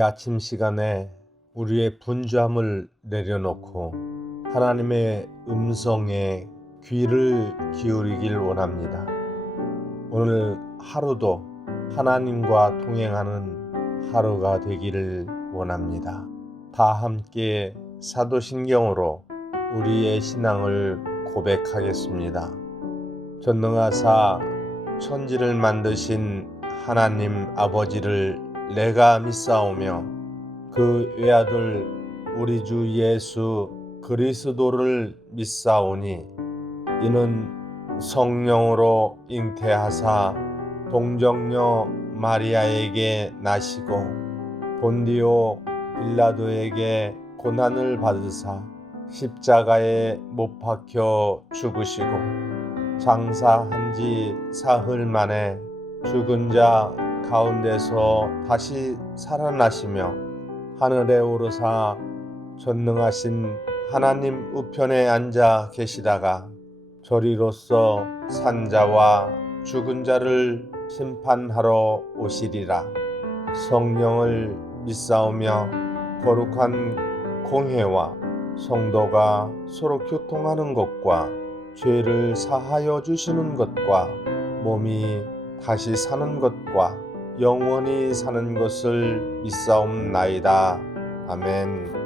이 아침 시간에 우리의 분주함을 내려놓고 하나님의 음성에 귀를 기울이길 원합니다. 오늘 하루도 하나님과 동행하는 하루가 되기를 원합니다. 다 함께 사도신경으로 우리의 신앙을 고백하겠습니다. 전능하사 천지를 만드신 하나님 아버지를 내가 믿사오며 그 외아들 우리 주 예수 그리스도를 믿사오니 이는 성령으로 잉태하사 동정녀 마리아에게 나시고 본디오 빌라도에게 고난을 받으사 십자가에 못 박혀 죽으시고 장사한 지 사흘 만에 죽은 자 가운데서 다시 살아나시며 하늘에 오르사 전능하신 하나님 우편에 앉아 계시다가 저리로서 산자와 죽은 자를 심판하러 오시리라. 성령을 믿사오며 거룩한 공회와 성도가 서로 교통하는 것과 죄를 사하여 주시는 것과 몸이 다시 사는 것과 영원히 사는 것을 믿사옵나이다. 아멘.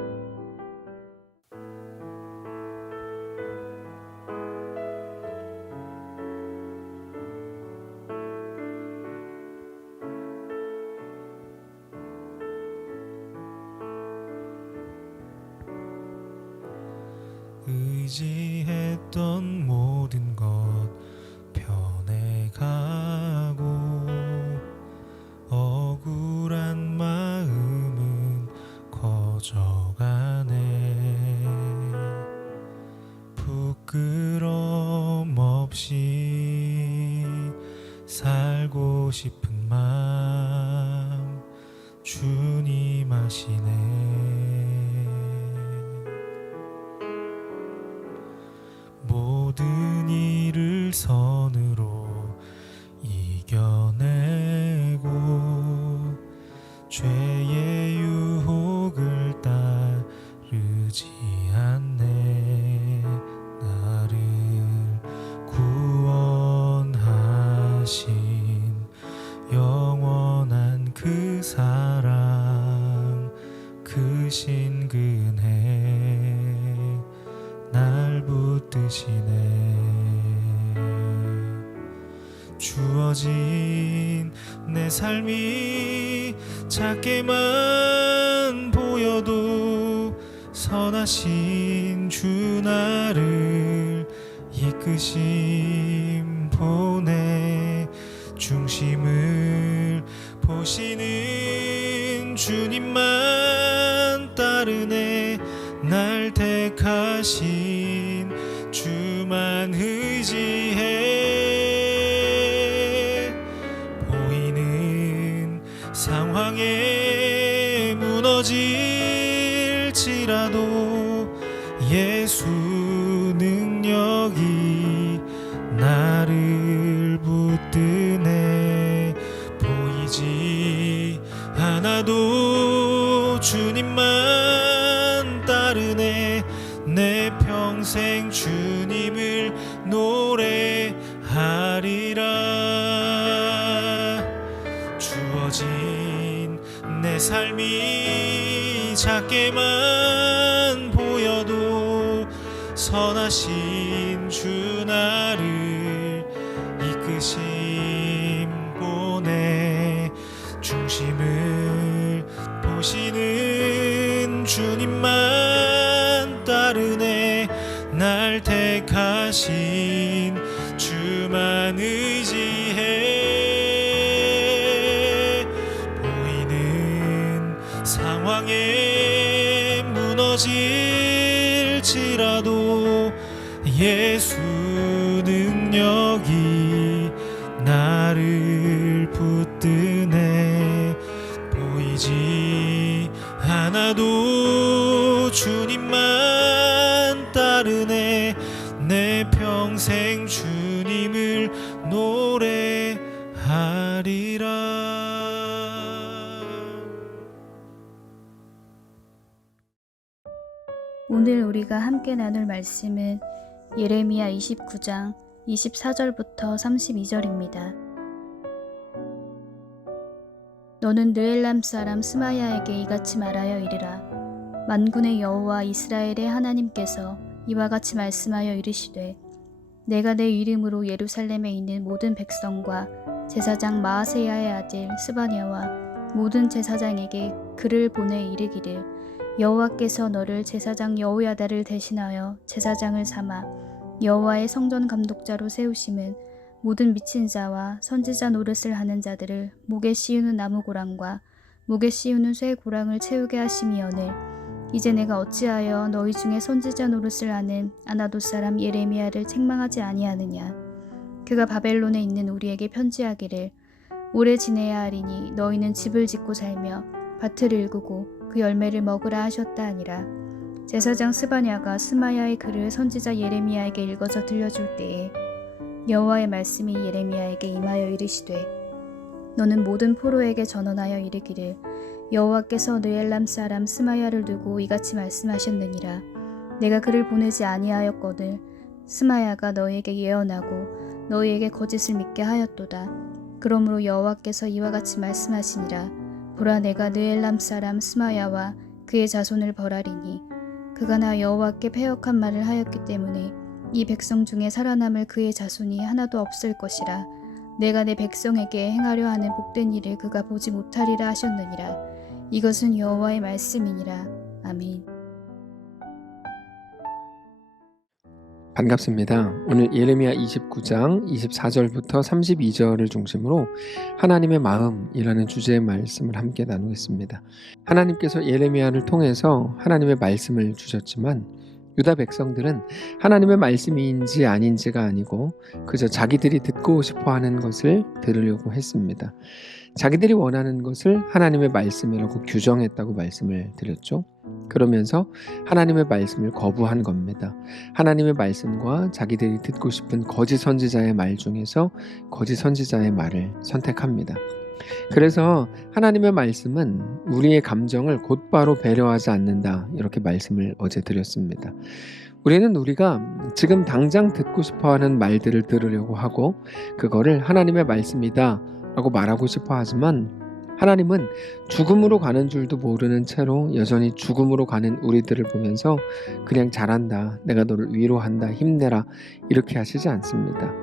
의지했던 모든 것 변해가고 억울한 마음은 커져가네. 부끄럼 없이 살고 싶은 마음 주님 아시네. 모든 일을 선으로 이겨내고 죄의 유혹을 따르지 않네. 나를 구원하신 영원한 그 사랑 그 신근혜 날 붙드시네. 주어진 내 삶이 작게만 보여도 선하신 주 나를 이끄심 보내. 중심을 보시는 주님만 따르네. 날 택하신 주만 의지해. 보이는 상황에 무너질지라도 예수 능력이 나를 붙드네. 보이지 않아도 주님만 따르네. 내 평생 주님을 노래하리라. 주어진 내 삶이 작게만 보여도 선하신 주 나를 이끄심 보내. 중심을 보시는 주님만 따르네. 날 택하신 주만 의지해. 보이는 상황에 무너질지라도 예수 능력이 나를 붙드네. 보이지 않아도 주님만 따르네. 내 평생 주님을 노래하리라. 오늘 우리가 함께 나눌 말씀은 예레미야 29장 24절부터 32절입니다. 너는 느엘람 사람 스마야에게 이같이 말하여 이르라. 만군의 여호와 이스라엘의 하나님께서 이와 같이 말씀하여 이르시되 내가 내 이름으로 예루살렘에 있는 모든 백성과 제사장 마아세야의 아들 스바냐와 모든 제사장에게 글을 보내 이르기를 여호와께서 너를 제사장 여호야다를 대신하여 제사장을 삼아 여호와의 성전 감독자로 세우심은 모든 미친 자와 선지자 노릇을 하는 자들을 목에 씌우는 나무고랑과 목에 씌우는 쇠고랑을 채우게 하심이오늘 이제 내가 어찌하여 너희 중에 선지자 노릇을 하는 아나돗 사람 예레미야를 책망하지 아니하느냐. 그가 바벨론에 있는 우리에게 편지하기를 오래 지내야 하리니 너희는 집을 짓고 살며 밭을 일구고 그 열매를 먹으라 하셨다 하니라. 제사장 스바냐가 스마야의 글을 선지자 예레미야에게 읽어서 들려줄 때에 여호와의 말씀이 예레미야에게 임하여 이르시되 너는 모든 포로에게 전언하여 이르기를 여호와께서 느엘람 사람 스마야를 두고 이같이 말씀하셨느니라. 내가 그를 보내지 아니하였거늘 스마야가 너희에게 예언하고 너희에게 거짓을 믿게 하였도다. 그러므로 여호와께서 이와 같이 말씀하시니라. 보라 내가 느엘람 사람 스마야와 그의 자손을 벌하리니 그가 나 여호와께 패역한 말을 하였기 때문에 이 백성 중에 살아남을 그의 자손이 하나도 없을 것이라. 내가 내 백성에게 행하려 하는 복된 일을 그가 보지 못하리라 하셨느니라. 이것은 여호와의 말씀이니라. 아멘. 반갑습니다. 오늘 예레미야 29장 24절부터 32절을 중심으로 하나님의 마음이라는 주제의 말씀을 함께 나누겠습니다. 하나님께서 예레미야를 통해서 하나님의 말씀을 주셨지만 유다 백성들은 하나님의 말씀인지 아닌지가 아니고 그저 자기들이 듣고 싶어하는 것을 들으려고 했습니다. 자기들이 원하는 것을 하나님의 말씀이라고 규정했다고 말씀을 드렸죠. 그러면서 하나님의 말씀을 거부한 겁니다. 하나님의 말씀과 자기들이 듣고 싶은 거짓 선지자의 말 중에서 거짓 선지자의 말을 선택합니다. 그래서 하나님의 말씀은 우리의 감정을 곧바로 배려하지 않는다, 이렇게 말씀을 어제 드렸습니다. 우리가 지금 당장 듣고 싶어하는 말들을 들으려고 하고 그거를 하나님의 말씀이다 라고 말하고 싶어 하지만 하나님은 죽음으로 가는 줄도 모르는 채로 여전히 죽음으로 가는 우리들을 보면서 그냥 잘한다, 내가 너를 위로한다, 힘내라, 이렇게 하시지 않습니다.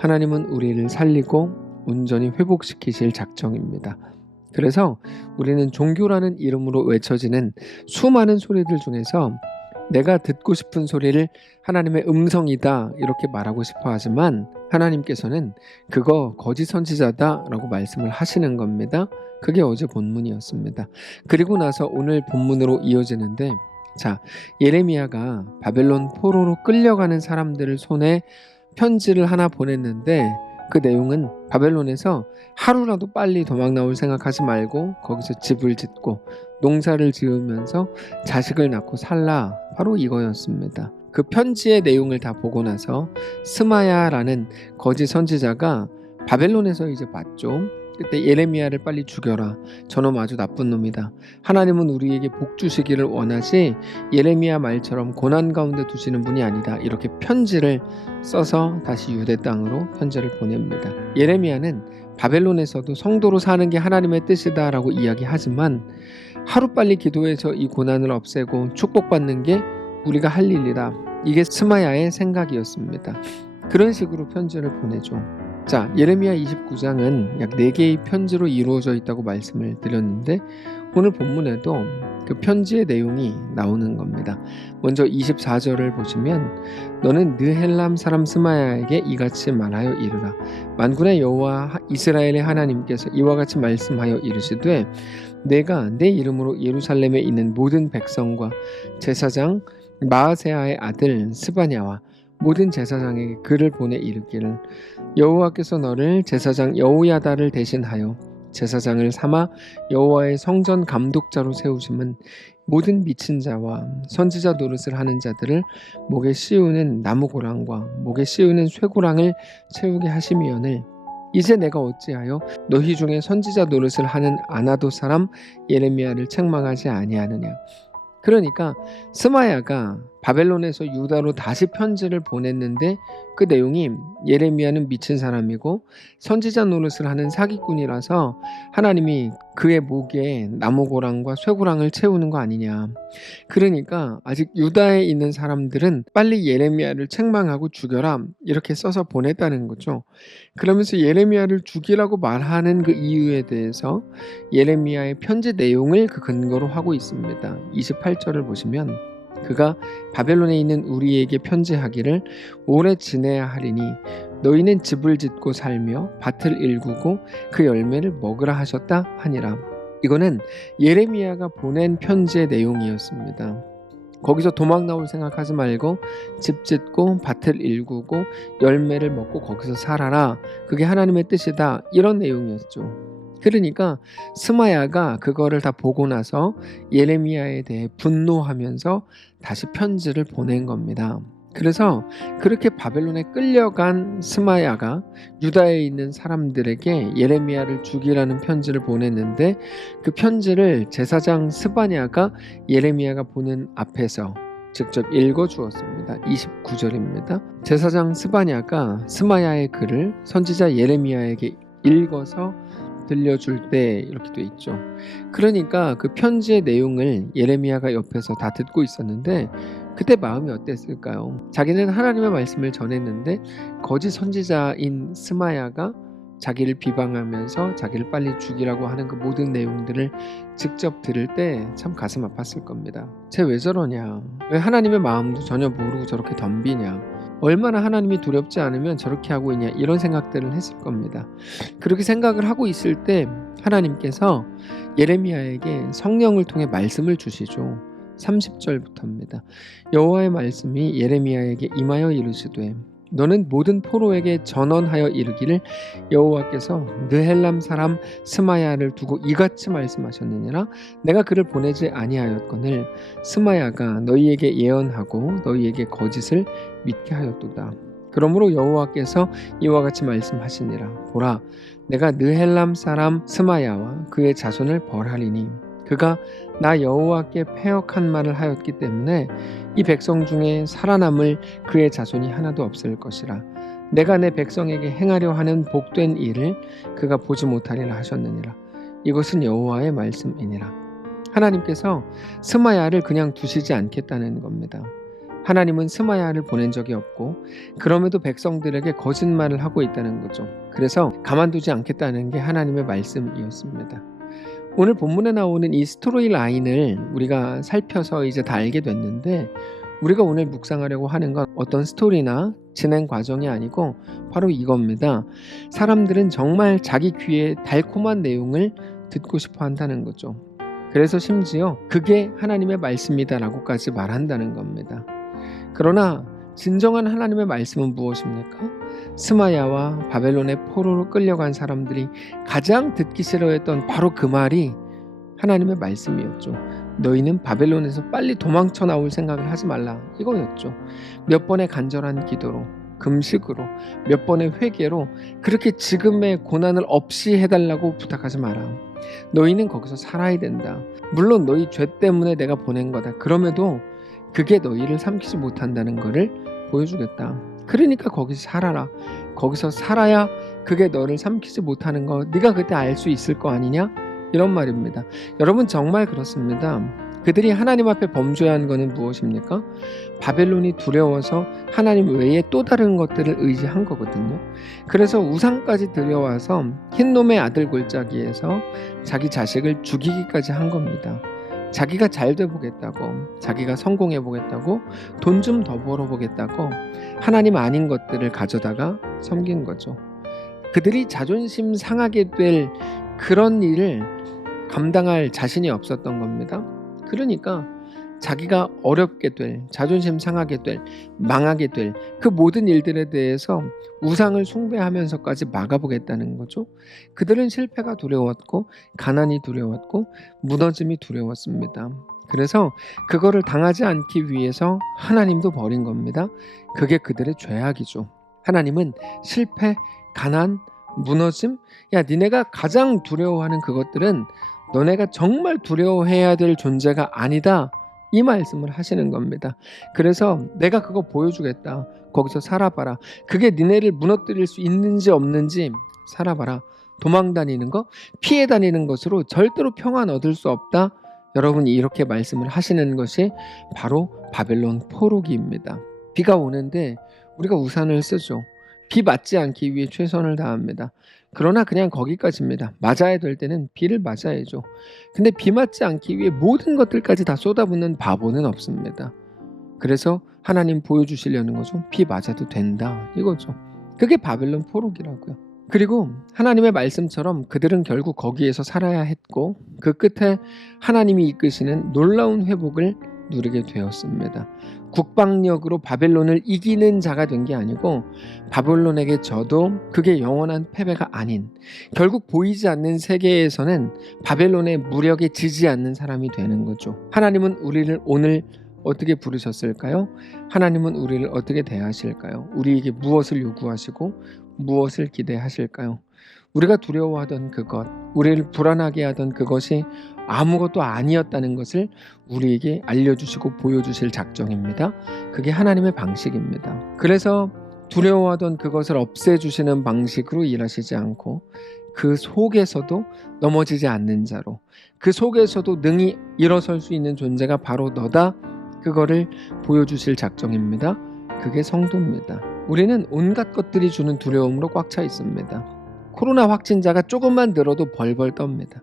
하나님은 우리를 살리고 온전히 회복시키실 작정입니다. 그래서 우리는 종교라는 이름으로 외쳐지는 수많은 소리들 중에서 내가 듣고 싶은 소리를 하나님의 음성이다 이렇게 말하고 싶어 하지만 하나님께서는 그거 거짓 선지자다 라고 말씀을 하시는 겁니다. 그게 어제 본문이었습니다. 그리고 나서 오늘 본문으로 이어지는데, 자, 예레미야가 바벨론 포로로 끌려가는 사람들을 손에 편지를 하나 보냈는데 그 내용은 바벨론에서 하루라도 빨리 도망 나올 생각하지 말고 거기서 집을 짓고 농사를 지으면서 자식을 낳고 살라, 바로 이거였습니다. 그 편지의 내용을 다 보고 나서 스마야라는 거짓 선지자가 바벨론에서 이제 봤죠. 그때 예레미야를 빨리 죽여라, 저놈 아주 나쁜 놈이다, 하나님은 우리에게 복 주시기를 원하시 예레미야 말처럼 고난 가운데 두시는 분이 아니다, 이렇게 편지를 써서 다시 유대 땅으로 편지를 보냅니다. 예레미야는 바벨론에서도 성도로 사는 게 하나님의 뜻이다 라고 이야기하지만 하루빨리 기도해서 이 고난을 없애고 축복받는 게 우리가 할 일이다, 이게 스마야의 생각이었습니다. 그런 식으로 편지를 보내죠. 자, 예레미야 29장은 약 4개의 편지로 이루어져 있다고 말씀을 드렸는데 오늘 본문에도 그 편지의 내용이 나오는 겁니다. 먼저 24절을 보시면 너는 느헬람 사람 스마야에게 이같이 말하여 이르라. 만군의 여호와 이스라엘의 하나님께서 이와 같이 말씀하여 이르시되 내가 내 이름으로 예루살렘에 있는 모든 백성과 제사장 마아세야의 아들 스바냐와 모든 제사장에게 글을 보내 이르기를 여호와께서 너를 제사장 여호야다를 대신하여 제사장을 삼아 여호와의 성전 감독자로 세우심은 모든 미친 자와 선지자 노릇을 하는 자들을 목에 씌우는 나무고랑과 목에 씌우는 쇠고랑을 채우게 하심이오늘 이제 내가 어찌하여 너희 중에 선지자 노릇을 하는 아나돗 사람 예레미야를 책망하지 아니하느냐. 그러니까 스마야가 바벨론에서 유다로 다시 편지를 보냈는데 그 내용이 예레미야는 미친 사람이고 선지자 노릇을 하는 사기꾼이라서 하나님이 그의 목에 나무고랑과 쇠고랑을 채우는 거 아니냐. 그러니까 아직 유다에 있는 사람들은 빨리 예레미야를 책망하고 죽여라 이렇게 써서 보냈다는 거죠. 그러면서 예레미야를 죽이라고 말하는 그 이유에 대해서 예레미야의 편지 내용을 그 근거로 하고 있습니다. 28절을 보시면 그가 바벨론에 있는 우리에게 편지하기를 오래 지내야 하리니 너희는 집을 짓고 살며 밭을 일구고 그 열매를 먹으라 하셨다 하니라. 이거는 예레미야가 보낸 편지의 내용이었습니다. 거기서 도망 나올 생각하지 말고 집 짓고 밭을 일구고 열매를 먹고 거기서 살아라. 그게 하나님의 뜻이다. 이런 내용이었죠. 그러니까 스마야가 그거를 다 보고 나서 예레미야에 대해 분노하면서 다시 편지를 보낸 겁니다. 그래서 그렇게 바벨론에 끌려간 스마야가 유다에 있는 사람들에게 예레미야를 죽이라는 편지를 보냈는데 그 편지를 제사장 스바냐가 예레미야가 보는 앞에서 직접 읽어주었습니다. 29절입니다. 제사장 스바냐가 스마야의 글을 선지자 예레미야에게 읽어서 들려줄 때 이렇게 돼 있죠. 그러니까 그 편지의 내용을 예레미야가 옆에서 다 듣고 있었는데 그때 마음이 어땠을까요? 자기는 하나님의 말씀을 전했는데 거짓 선지자인 스마야가 자기를 비방하면서 자기를 빨리 죽이라고 하는 그 모든 내용들을 직접 들을 때 참 가슴 아팠을 겁니다. 쟤 왜 저러냐? 왜 하나님의 마음도 전혀 모르고 저렇게 덤비냐? 얼마나 하나님이 두렵지 않으면 저렇게 하고 있냐? 이런 생각들을 했을 겁니다. 그렇게 생각을 하고 있을 때 하나님께서 예레미야에게 성령을 통해 말씀을 주시죠. 30절부터입니다. 여호와의 말씀이 예레미야에게 임하여 이르시되 너는 모든 포로에게 전언하여 이르기를 여호와께서 느헬람 사람 스마야를 두고 이같이 말씀하셨느니라. 내가 그를 보내지 아니하였거늘 스마야가 너희에게 예언하고 너희에게 거짓을 믿게 하였도다. 그러므로 여호와께서 이와 같이 말씀하시니라. 보라, 내가 느헬람 사람 스마야와 그의 자손을 벌하리니 그가 나 여호와께 패역한 말을 하였기 때문에 이 백성 중에 살아남을 그의 자손이 하나도 없을 것이라. 내가 내 백성에게 행하려 하는 복된 일을 그가 보지 못하리라 하셨느니라. 이것은 여호와의 말씀이니라. 하나님께서 스마야를 그냥 두시지 않겠다는 겁니다. 하나님은 스마야를 보낸 적이 없고 그럼에도 백성들에게 거짓말을 하고 있다는 거죠. 그래서 가만두지 않겠다는 게 하나님의 말씀이었습니다. 오늘 본문에 나오는 이 스토리 라인을 우리가 살펴서 이제 다 알게 됐는데 우리가 오늘 묵상하려고 하는 건 어떤 스토리나 진행 과정이 아니고 바로 이겁니다. 사람들은 정말 자기 귀에 달콤한 내용을 듣고 싶어 한다는 거죠. 그래서 심지어 그게 하나님의 말씀이다라고까지 말한다는 겁니다. 그러나 진정한 하나님의 말씀은 무엇입니까? 스마야와 바벨론의 포로로 끌려간 사람들이 가장 듣기 싫어했던 바로 그 말이 하나님의 말씀이었죠. 너희는 바벨론에서 빨리 도망쳐 나올 생각을 하지 말라. 이거였죠. 몇 번의 간절한 기도로, 금식으로, 몇 번의 회개로 그렇게 지금의 고난을 없이 해달라고 부탁하지 마라. 너희는 거기서 살아야 된다. 물론 너희 죄 때문에 내가 보낸 거다. 그럼에도 그게 너희를 삼키지 못한다는 것을 보여주겠다. 그러니까 거기서 살아라. 거기서 살아야 그게 너를 삼키지 못하는 거 네가 그때 알 수 있을 거 아니냐? 이런 말입니다. 여러분 정말 그렇습니다. 그들이 하나님 앞에 범죄한 한 거는 무엇입니까? 바벨론이 두려워서 하나님 외에 또 다른 것들을 의지한 거거든요. 그래서 우상까지 들여와서 흰놈의 아들 골짜기에서 자기 자식을 죽이기까지 한 겁니다. 자기가 잘 돼 보겠다고, 자기가 성공해 보겠다고, 돈 좀 더 벌어 보겠다고 하나님 아닌 것들을 가져다가 섬긴 거죠. 그들이 자존심 상하게 될 그런 일을 감당할 자신이 없었던 겁니다. 그러니까 자기가 어렵게 될, 자존심 상하게 될, 망하게 될 그 모든 일들에 대해서 우상을 숭배하면서까지 막아보겠다는 거죠. 그들은 실패가 두려웠고 가난이 두려웠고 무너짐이 두려웠습니다. 그래서 그거를 당하지 않기 위해서 하나님도 버린 겁니다. 그게 그들의 죄악이죠. 하나님은 실패, 가난, 무너짐, 야 니네가 가장 두려워하는 그것들은 너네가 정말 두려워해야 될 존재가 아니다. 이 말씀을 하시는 겁니다. 그래서 내가 그거 보여주겠다. 거기서 살아봐라. 그게 니네를 무너뜨릴 수 있는지 없는지 살아봐라. 도망 다니는 것, 피해 다니는 것으로 절대로 평안 얻을 수 없다. 여러분이 이렇게 말씀을 하시는 것이 바로 바벨론 포로기입니다. 비가 오는데 우리가 우산을 쓰죠. 비 맞지 않기 위해 최선을 다합니다. 그러나 그냥 거기까지입니다. 맞아야 될 때는 비를 맞아야죠. 근데 비 맞지 않기 위해 모든 것들까지 다 쏟아붓는 바보는 없습니다. 그래서 하나님 보여주시려는 거죠. 비 맞아도 된다 이거죠. 그게 바벨론 포로기라고요. 그리고 하나님의 말씀처럼 그들은 결국 거기에서 살아야 했고 그 끝에 하나님이 이끄시는 놀라운 회복을 누리게 되었습니다. 국방력으로 바벨론을 이기는 자가 된 게 아니고 바벨론에게 져도 그게 영원한 패배가 아닌 결국 보이지 않는 세계에서는 바벨론의 무력에 지지 않는 사람이 되는 거죠. 하나님은 우리를 오늘 어떻게 부르셨을까요? 하나님은 우리를 어떻게 대하실까요? 우리에게 무엇을 요구하시고 무엇을 기대하실까요? 우리가 두려워하던 그것, 우리를 불안하게 하던 그것이 아무것도 아니었다는 것을 우리에게 알려주시고 보여주실 작정입니다. 그게 하나님의 방식입니다. 그래서 두려워하던 그것을 없애주시는 방식으로 일하시지 않고 그 속에서도 넘어지지 않는 자로, 그 속에서도 능히 일어설 수 있는 존재가 바로 너다. 그거를 보여주실 작정입니다. 그게 성도입니다. 우리는 온갖 것들이 주는 두려움으로 꽉 차 있습니다. 코로나 확진자가 조금만 늘어도 벌벌 떱니다.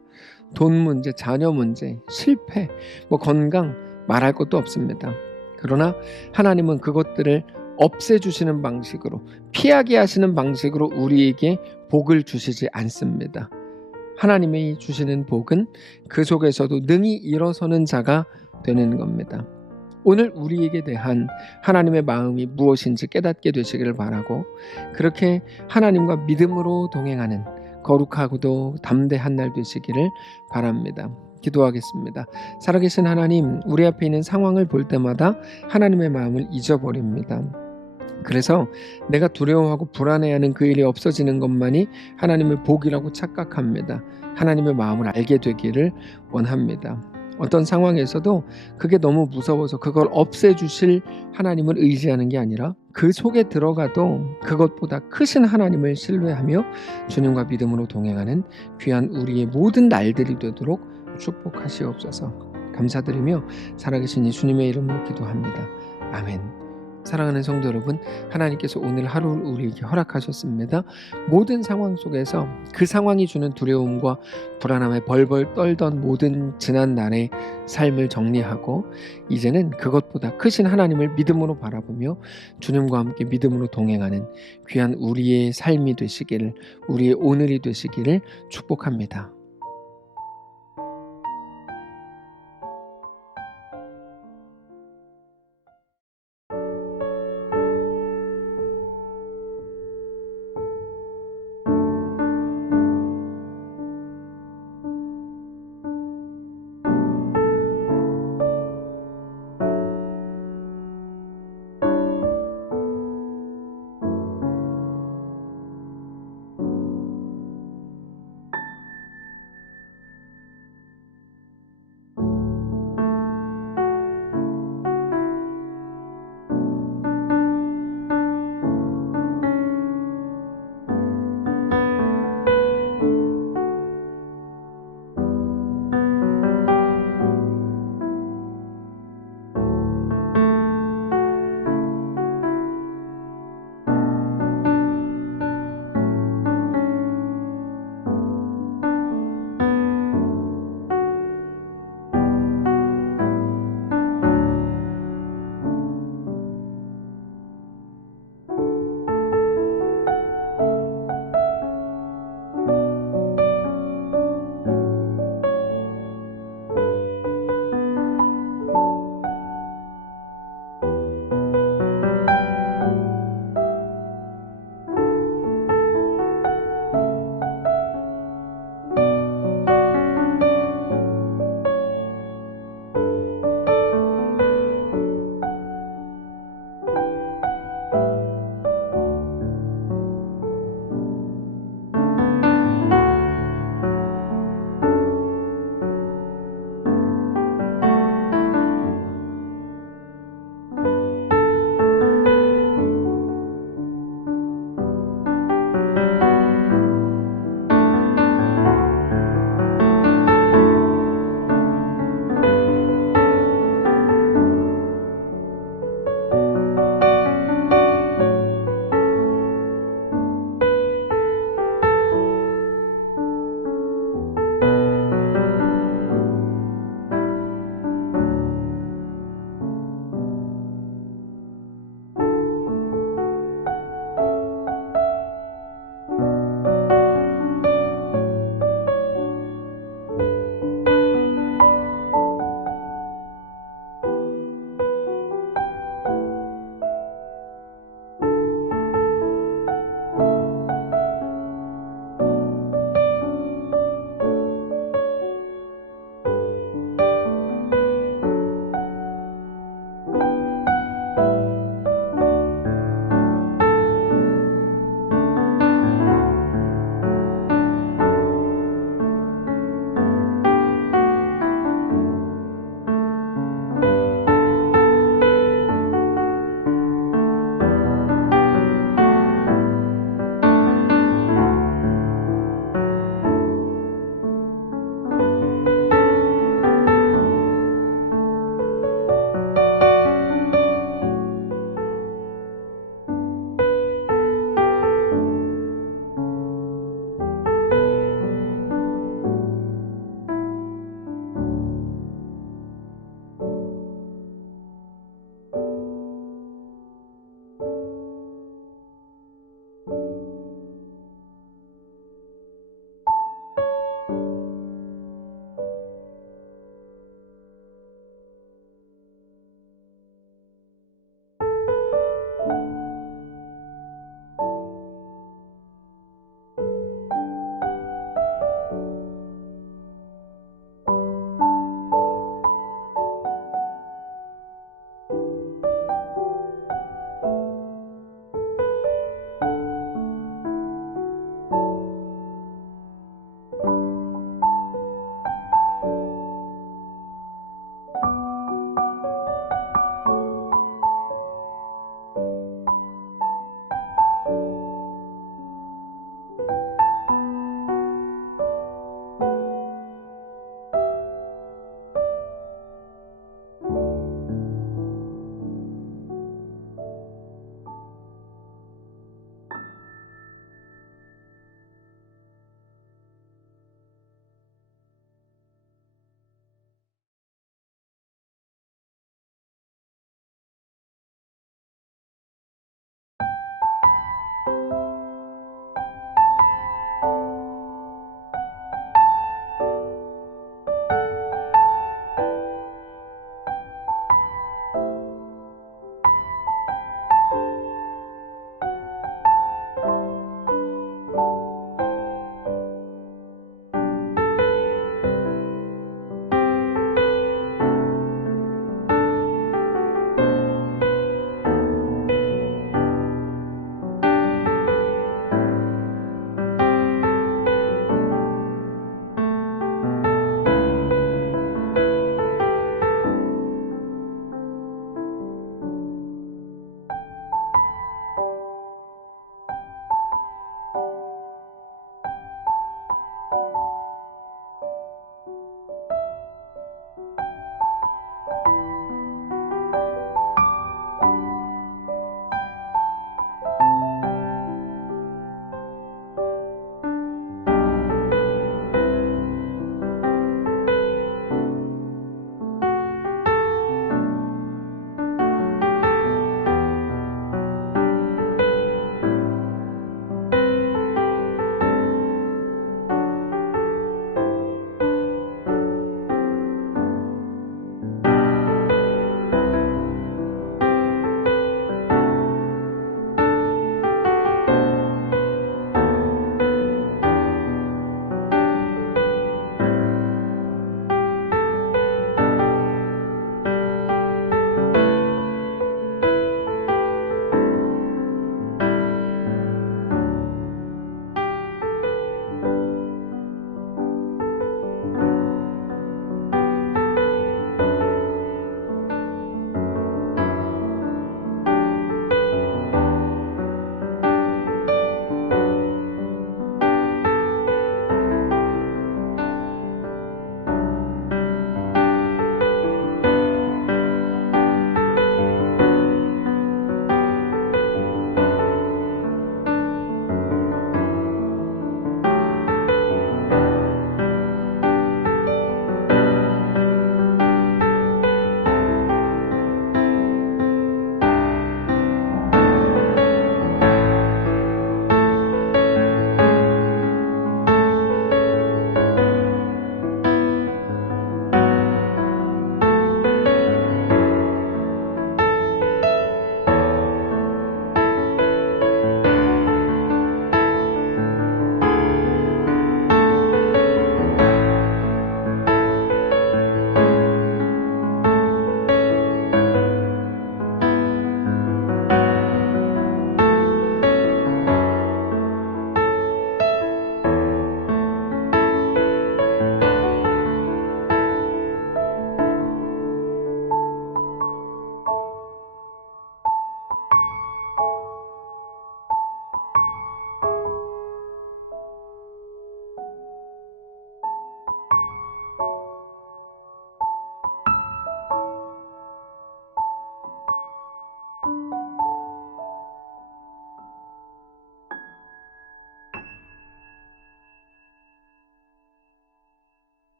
돈 문제, 자녀 문제, 실패, 건강 말할 것도 없습니다. 그러나 하나님은 그것들을 없애주시는 방식으로, 피하게 하시는 방식으로 우리에게 복을 주시지 않습니다. 하나님이 주시는 복은 그 속에서도 능히 일어서는 자가 되는 겁니다. 오늘 우리에게 대한 하나님의 마음이 무엇인지 깨닫게 되시기를 바라고 그렇게 하나님과 믿음으로 동행하는 거룩하고도 담대한 날 되시기를 바랍니다. 기도하겠습니다. 살아계신 하나님, 우리 앞에 있는 상황을 볼 때마다 하나님의 마음을 잊어버립니다. 그래서 내가 두려워하고 불안해하는 그 일이 없어지는 것만이 하나님의 복이라고 착각합니다. 하나님의 마음을 알게 되기를 원합니다. 어떤 상황에서도 그게 너무 무서워서 그걸 없애주실 하나님을 의지하는 게 아니라 그 속에 들어가도 그것보다 크신 하나님을 신뢰하며 주님과 믿음으로 동행하는 귀한 우리의 모든 날들이 되도록 축복하시옵소서. 감사드리며 살아계신 예수님의 이름으로 기도합니다. 아멘. 사랑하는 성도 여러분, 하나님께서 오늘 하루를 우리에게 허락하셨습니다. 모든 상황 속에서 그 상황이 주는 두려움과 불안함에 벌벌 떨던 모든 지난 날의 삶을 정리하고 이제는 그것보다 크신 하나님을 믿음으로 바라보며 주님과 함께 믿음으로 동행하는 귀한 우리의 삶이 되시기를, 우리의 오늘이 되시기를 축복합니다.